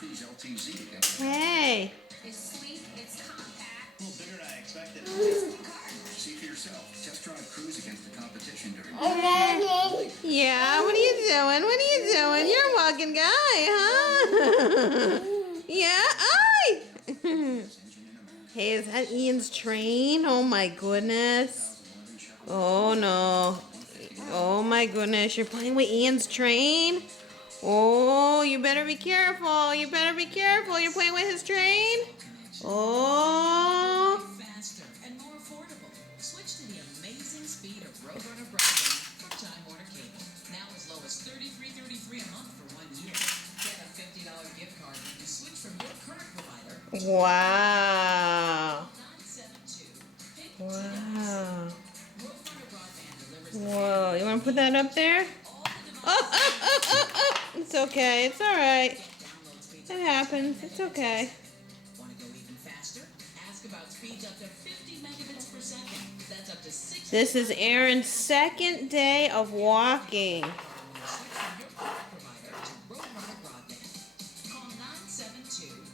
Cruise LTZ against. Hey. It's sleek, it's compact. A little bigger than I expected. Car. See for yourself. Test drive Cruise against the competition during. Yeah, what are you doing? What are you doing? You're a walking guy, huh? Yeah, ay! Hey, is that Ian's train? Oh my goodness. Oh no. Oh my goodness, you're playing with Ian's train? Oh, you better be careful. You better be careful. You're playing with his train? Oh. Faster and more affordable. Switch to the amazing speed of Roadrunner broadband from Time Warner Cable. Now as low as $33.33 a month for 1 year. Get a $50 gift card when you switch from your current provider. Wow. 972. Pick Wow. Roadrunner broadband delivers Whoa, you want to put that up there? all the devices. It's okay. It's all right. Download speeds. It happens. It's okay. Want to go even faster? Ask about speeds up to 50 megabits per second. That's up to 6. This is Aaron's second day of walking. When you switch from your current provider to Roadrunner broadband. Call 972